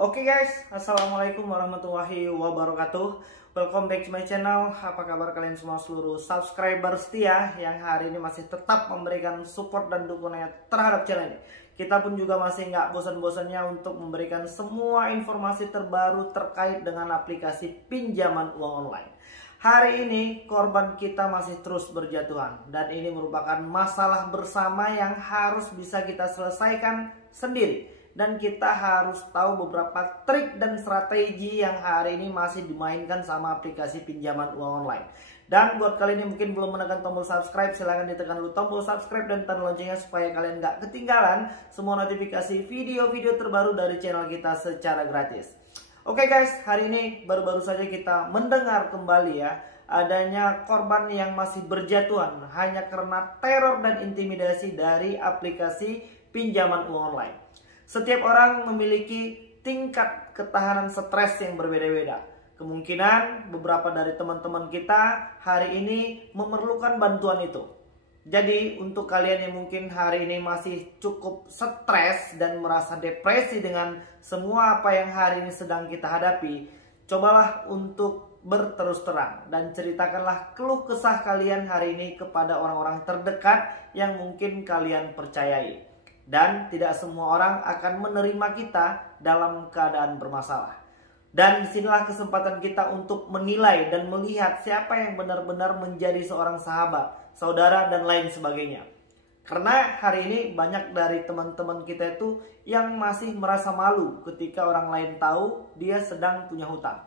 Oke guys, assalamualaikum warahmatullahi wabarakatuh. Welcome back to my channel. Apa kabar kalian semua seluruh subscriber setia yang hari ini masih tetap memberikan support dan dukungannya terhadap channel ini. Kita pun juga masih nggak bosan-bosannya untuk memberikan semua informasi terbaru terkait dengan aplikasi pinjaman uang online. Hari ini korban kita masih terus berjatuhan dan ini merupakan masalah bersama yang harus bisa kita selesaikan sendiri. Dan kita harus tahu beberapa trik dan strategi yang hari ini masih dimainkan sama aplikasi pinjaman uang online. Dan buat kalian yang mungkin belum menekan tombol subscribe, silahkan ditekan dulu tombol subscribe dan tanda loncengnya supaya kalian gak ketinggalan semua notifikasi video-video terbaru dari channel kita secara gratis. Oke guys, hari ini baru-baru saja kita mendengar kembali ya adanya korban yang masih berjatuhan hanya karena teror dan intimidasi dari aplikasi pinjaman uang online. Setiap orang memiliki tingkat ketahanan stres yang berbeda-beda. Kemungkinan beberapa dari teman-teman kita hari ini memerlukan bantuan itu. Jadi untuk kalian yang mungkin hari ini masih cukup stres dan merasa depresi dengan semua apa yang hari ini sedang kita hadapi, cobalah untuk berterus terang dan ceritakanlah keluh kesah kalian hari ini kepada orang-orang terdekat yang mungkin kalian percayai. Dan tidak semua orang akan menerima kita dalam keadaan bermasalah. Dan disinilah kesempatan kita untuk menilai dan melihat siapa yang benar-benar menjadi seorang sahabat, saudara, dan lain sebagainya. Karena hari ini banyak dari teman-teman kita itu yang masih merasa malu ketika orang lain tahu dia sedang punya hutang.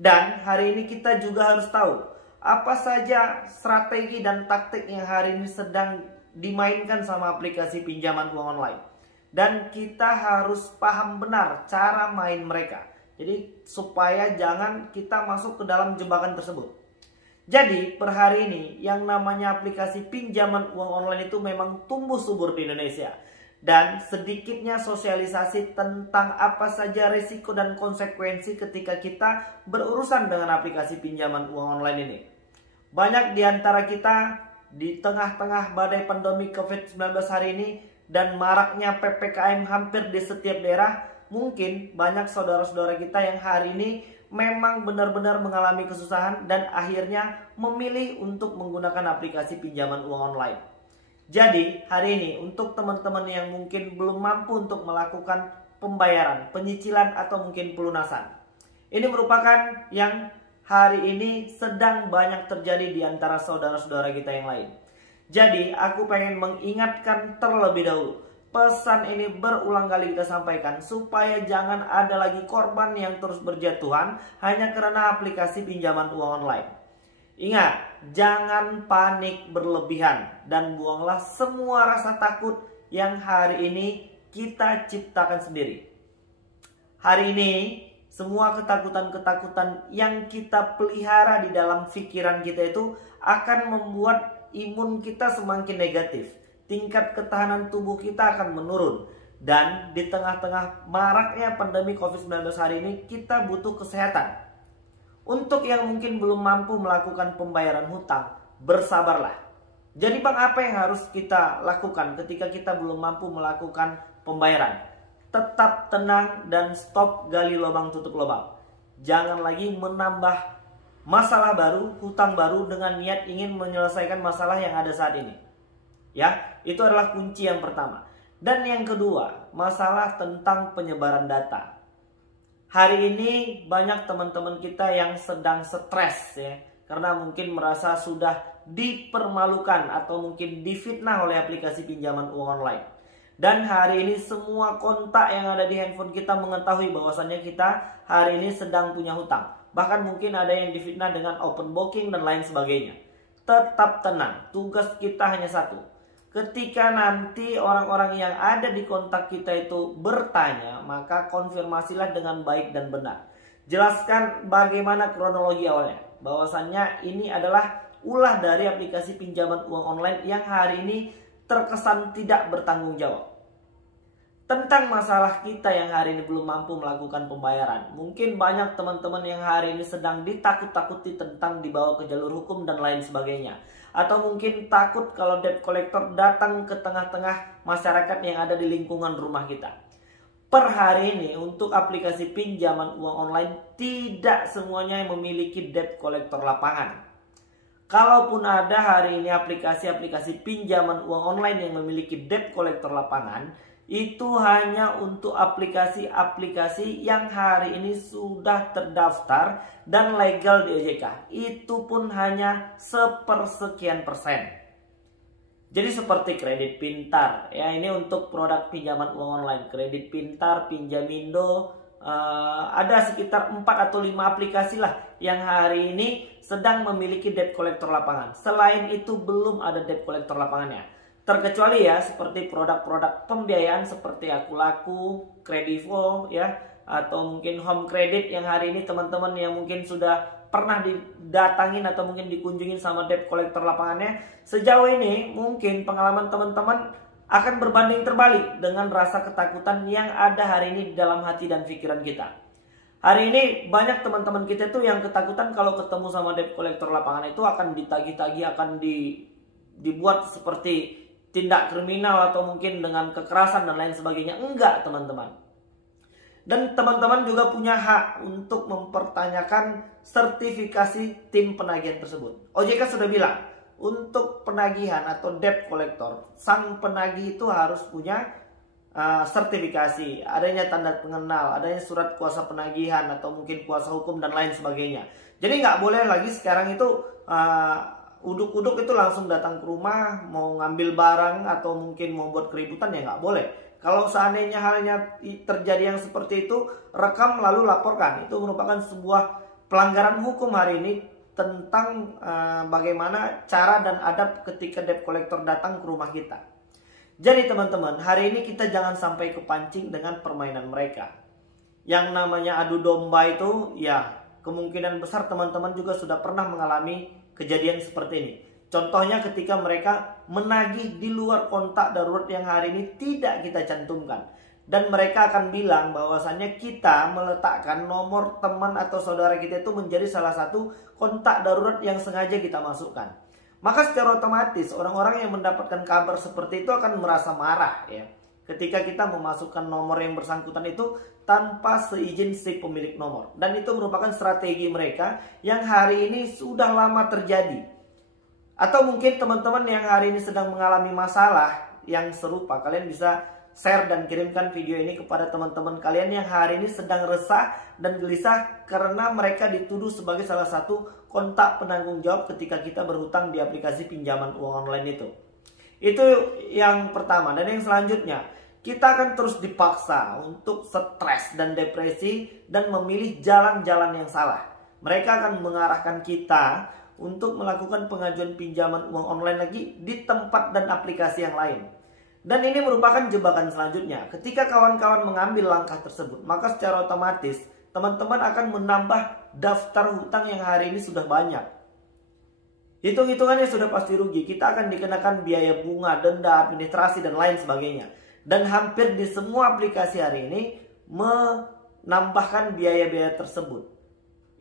Dan hari ini kita juga harus tahu apa saja strategi dan taktik yang hari ini sedang dimainkan sama aplikasi pinjaman uang online. Dan kita harus paham benar cara main mereka. Jadi supaya jangan kita masuk ke dalam jebakan tersebut. Jadi per hari ini yang namanya aplikasi pinjaman uang online itu memang tumbuh subur di Indonesia. Dan sedikitnya sosialisasi tentang apa saja risiko dan konsekuensi ketika kita berurusan dengan aplikasi pinjaman uang online ini. Banyak di antara kita di tengah-tengah badai pandemi COVID-19 hari ini dan maraknya PPKM hampir di setiap daerah, mungkin banyak saudara-saudara kita yang hari ini memang benar-benar mengalami kesusahan dan akhirnya memilih untuk menggunakan aplikasi pinjaman uang online. Jadi hari ini untuk teman-teman yang mungkin belum mampu untuk melakukan pembayaran, penyicilan atau mungkin pelunasan, ini merupakan yang hari ini sedang banyak terjadi di antara saudara-saudara kita yang lain. Jadi aku pengen mengingatkan terlebih dahulu. Pesan ini berulang kali kita sampaikan supaya jangan ada lagi korban yang terus berjatuhan hanya karena aplikasi pinjaman uang online. Ingat, jangan panik berlebihan dan buanglah semua rasa takut yang hari ini kita ciptakan sendiri. Hari ini semua ketakutan-ketakutan yang kita pelihara di dalam pikiran kita itu akan membuat imun kita semakin negatif. Tingkat ketahanan tubuh kita akan menurun. Dan di tengah-tengah maraknya pandemi COVID-19 hari ini kita butuh kesehatan. Untuk yang mungkin belum mampu melakukan pembayaran hutang, bersabarlah. Jadi bang, apa yang harus kita lakukan ketika kita belum mampu melakukan pembayaran? Tetap tenang dan stop gali lubang tutup lubang. Jangan lagi menambah masalah baru, hutang baru dengan niat ingin menyelesaikan masalah yang ada saat ini. Ya, itu adalah kunci yang pertama. Dan yang kedua, masalah tentang penyebaran data. Hari ini banyak teman-teman kita yang sedang stres ya, karena mungkin merasa sudah dipermalukan atau mungkin difitnah oleh aplikasi pinjaman uang online. Dan hari ini semua kontak yang ada di handphone kita mengetahui bahwasannya kita hari ini sedang punya hutang. Bahkan mungkin ada yang difitnah dengan open booking dan lain sebagainya. Tetap tenang, tugas kita hanya satu. Ketika nanti orang-orang yang ada di kontak kita itu bertanya, maka konfirmasilah dengan baik dan benar. Jelaskan bagaimana kronologi awalnya. Bahwasannya ini adalah ulah dari aplikasi pinjaman uang online yang hari ini terkesan tidak bertanggung jawab. Tentang masalah kita yang hari ini belum mampu melakukan pembayaran. Mungkin banyak teman-teman yang hari ini sedang ditakut-takuti tentang dibawa ke jalur hukum dan lain sebagainya. Atau mungkin takut kalau debt collector datang ke tengah-tengah masyarakat yang ada di lingkungan rumah kita. per hari ini untuk aplikasi pinjaman uang online tidak semuanya yang memiliki debt collector lapangan. Kalaupun ada hari ini aplikasi-aplikasi pinjaman uang online yang memiliki debt collector lapangan, itu hanya untuk aplikasi-aplikasi yang hari ini sudah terdaftar dan legal di OJK. Itu pun hanya sepersekian persen. Jadi seperti Kredit Pintar, ya ini untuk produk pinjaman uang online. Kredit Pintar, Pinjamindo, ada sekitar 4 atau 5 aplikasi lah yang hari ini sedang memiliki debt collector lapangan. Selain itu belum ada debt collector lapangannya. Terkecuali ya seperti produk-produk pembiayaan seperti Akulaku, Kredivo ya, atau mungkin Home Credit yang hari ini teman-teman yang mungkin sudah pernah didatangin atau mungkin dikunjungin sama debt collector lapangannya, sejauh ini mungkin pengalaman teman-teman akan berbanding terbalik dengan rasa ketakutan yang ada hari ini di dalam hati dan pikiran kita. Hari ini banyak teman-teman kita tuh yang ketakutan kalau ketemu sama debt collector lapangan itu akan ditagih-tagih, akan dibuat seperti tindak kriminal atau mungkin dengan kekerasan dan lain sebagainya. Enggak, teman-teman. Dan teman-teman juga punya hak untuk mempertanyakan sertifikasi tim penagihan tersebut. OJK sudah bilang, untuk penagihan atau debt collector, sang penagih itu harus punya sertifikasi, adanya tanda pengenal, adanya surat kuasa penagihan atau mungkin kuasa hukum dan lain sebagainya. Jadi nggak boleh lagi sekarang itu uduk-uduk itu langsung datang ke rumah, mau ngambil barang atau mungkin mau buat keributan, ya nggak boleh. Kalau seandainya halnya terjadi yang seperti itu, rekam lalu laporkan. Itu merupakan sebuah pelanggaran hukum hari ini tentang bagaimana cara dan adab ketika debt collector datang ke rumah kita. Jadi teman-teman, hari ini kita jangan sampai kepancing dengan permainan mereka. Yang namanya adu domba itu, ya kemungkinan besar teman-teman juga sudah pernah mengalami kejadian seperti ini. Contohnya ketika mereka menagih di luar kontak darurat yang hari ini tidak kita cantumkan. Dan mereka akan bilang bahwasannya kita meletakkan nomor teman atau saudara kita itu menjadi salah satu kontak darurat yang sengaja kita masukkan. Maka secara otomatis orang-orang yang mendapatkan kabar seperti itu akan merasa marah ya. Ketika kita memasukkan nomor yang bersangkutan itu tanpa seizin si pemilik nomor. Dan itu merupakan strategi mereka yang hari ini sudah lama terjadi. Atau mungkin teman-teman yang hari ini sedang mengalami masalah yang serupa, kalian bisa share dan kirimkan video ini kepada teman-teman kalian yang hari ini sedang resah dan gelisah karena mereka dituduh sebagai salah satu kontak penanggung jawab ketika kita berhutang di aplikasi pinjaman uang online itu. Itu yang pertama. Dan yang selanjutnya, kita akan terus dipaksa untuk stres dan depresi dan memilih jalan-jalan yang salah. Mereka akan mengarahkan kita untuk melakukan pengajuan pinjaman uang online lagi di tempat dan aplikasi yang lain. Dan ini merupakan jebakan selanjutnya. Ketika kawan-kawan mengambil langkah tersebut, maka secara otomatis teman-teman akan menambah daftar hutang yang hari ini sudah banyak. Hitung-hitungannya sudah pasti rugi. Kita akan dikenakan biaya bunga, denda, administrasi, dan lain sebagainya. Dan hampir di semua aplikasi hari ini menambahkan biaya-biaya tersebut.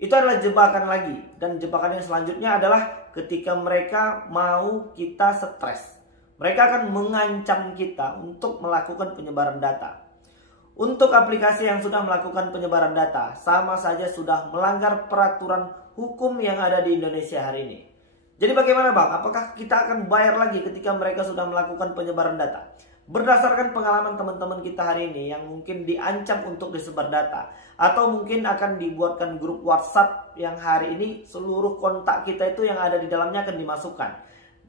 Itu adalah jebakan lagi. Dan jebakan yang selanjutnya adalah ketika mereka mau kita stres. Mereka akan mengancam kita untuk melakukan penyebaran data. Untuk aplikasi yang sudah melakukan penyebaran data, sama saja sudah melanggar peraturan hukum yang ada di Indonesia hari ini. Jadi bagaimana Bang? Apakah kita akan bayar lagi ketika mereka sudah melakukan penyebaran data? Berdasarkan pengalaman teman-teman kita hari ini yang mungkin diancam untuk disebar data, atau mungkin akan dibuatkan grup WhatsApp yang hari ini seluruh kontak kita itu yang ada di dalamnya akan dimasukkan.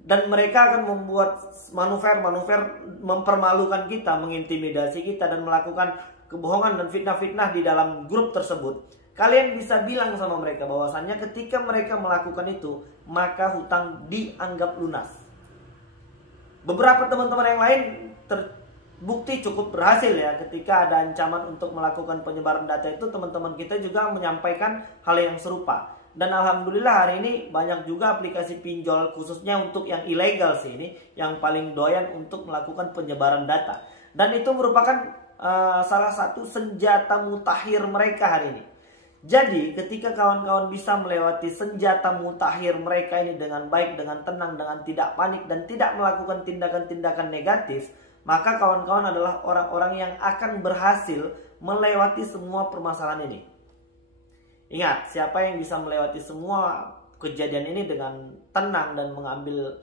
Dan mereka akan membuat manuver-manuver mempermalukan kita, mengintimidasi kita dan melakukan kebohongan dan fitnah-fitnah di dalam grup tersebut. Kalian bisa bilang sama mereka bahwasannya ketika mereka melakukan itu, maka hutang dianggap lunas. Beberapa teman-teman yang lain terbukti cukup berhasil ya ketika ada ancaman untuk melakukan penyebaran data itu, teman-teman kita juga menyampaikan hal yang serupa. Dan alhamdulillah hari ini banyak juga aplikasi pinjol khususnya untuk yang ilegal sih ini yang paling doyan untuk melakukan penyebaran data. Dan itu merupakan salah satu senjata mutakhir mereka hari ini. Jadi ketika kawan-kawan bisa melewati senjata mutakhir mereka ini dengan baik, dengan tenang, dengan tidak panik dan tidak melakukan tindakan-tindakan negatif, maka kawan-kawan adalah orang-orang yang akan berhasil melewati semua permasalahan ini. Ingat, siapa yang bisa melewati semua kejadian ini dengan tenang dan mengambil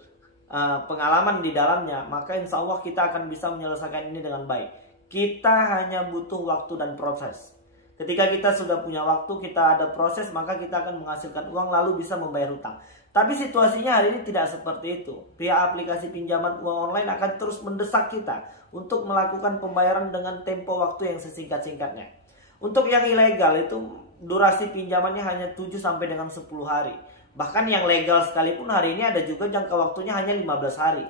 pengalaman di dalamnya, maka insya Allah kita akan bisa menyelesaikan ini dengan baik. Kita hanya butuh waktu dan proses. Ketika kita sudah punya waktu, kita ada proses, maka kita akan menghasilkan uang lalu bisa membayar hutang. Tapi situasinya hari ini tidak seperti itu. Pihak aplikasi pinjaman uang online akan terus mendesak kita untuk melakukan pembayaran dengan tempo waktu yang sesingkat-singkatnya. Untuk yang ilegal itu durasi pinjamannya hanya 7 sampai dengan 10 hari. Bahkan yang legal sekalipun hari ini ada juga jangka waktunya hanya 15 hari.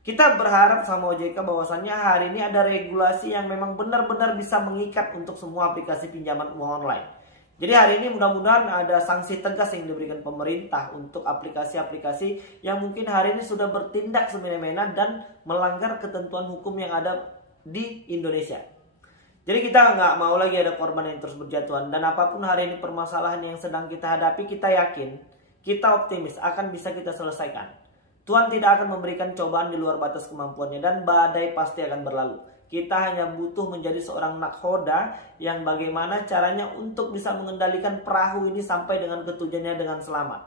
Kita berharap sama OJK bahwasannya hari ini ada regulasi yang memang benar-benar bisa mengikat untuk semua aplikasi pinjaman uang online. Jadi hari ini mudah-mudahan ada sanksi tegas yang diberikan pemerintah untuk aplikasi-aplikasi yang mungkin hari ini sudah bertindak semena-mena dan melanggar ketentuan hukum yang ada di Indonesia. Jadi kita nggak mau lagi ada korban yang terus berjatuhan. Dan apapun hari ini permasalahan yang sedang kita hadapi, kita yakin, kita optimis akan bisa kita selesaikan. Tuhan tidak akan memberikan cobaan di luar batas kemampuannya dan badai pasti akan berlalu. Kita hanya butuh menjadi seorang nakhoda yang bagaimana caranya untuk bisa mengendalikan perahu ini sampai dengan ketujuannya dengan selamat.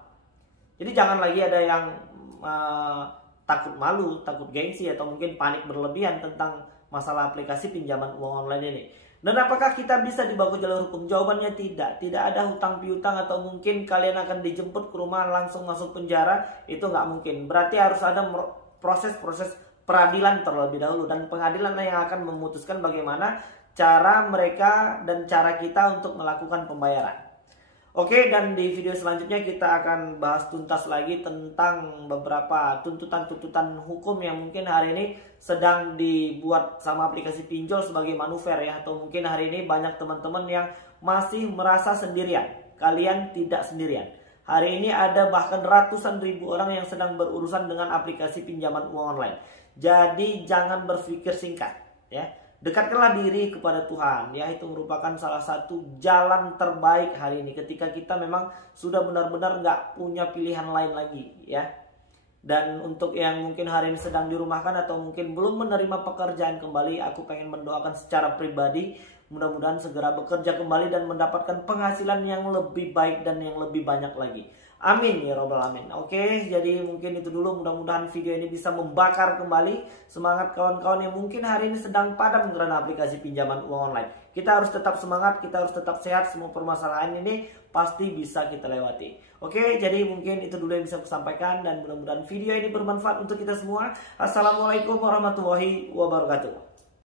Jadi jangan lagi ada yang takut malu, takut gengsi atau mungkin panik berlebihan tentang masalah aplikasi pinjaman uang online ini. Dan apakah kita bisa dibawa ke jalur hukum? Jawabannya tidak. Tidak ada hutang piutang atau mungkin kalian akan dijemput ke rumah langsung masuk penjara. Itu nggak mungkin. Berarti harus ada proses-proses peradilan terlebih dahulu. Dan pengadilan yang akan memutuskan bagaimana cara mereka dan cara kita untuk melakukan pembayaran. Oke, dan di video selanjutnya kita akan bahas tuntas lagi tentang beberapa tuntutan-tuntutan hukum yang mungkin hari ini sedang dibuat sama aplikasi pinjol sebagai manuver ya. Atau mungkin hari ini banyak teman-teman yang masih merasa sendirian. Kalian tidak sendirian. Hari ini ada bahkan ratusan ribu orang yang sedang berurusan dengan aplikasi pinjaman uang online. Jadi jangan berpikir singkat ya. Dekatkanlah diri kepada Tuhan ya, itu merupakan salah satu jalan terbaik hari ini ketika kita memang sudah benar-benar nggak punya pilihan lain lagi ya. Dan untuk yang mungkin hari ini sedang dirumahkan atau mungkin belum menerima pekerjaan kembali, aku pengen mendoakan secara pribadi mudah-mudahan segera bekerja kembali dan mendapatkan penghasilan yang lebih baik dan yang lebih banyak lagi. Amin ya robbal alamin. Oke, jadi mungkin itu dulu. Mudah-mudahan video ini bisa membakar kembali semangat kawan-kawan yang mungkin hari ini sedang padam karena aplikasi pinjaman uang online. Kita harus tetap semangat, kita harus tetap sehat. Semua permasalahan ini pasti bisa kita lewati. Oke, jadi mungkin itu dulu yang bisa aku sampaikan dan mudah-mudahan video ini bermanfaat untuk kita semua. Assalamualaikum warahmatullahi wabarakatuh.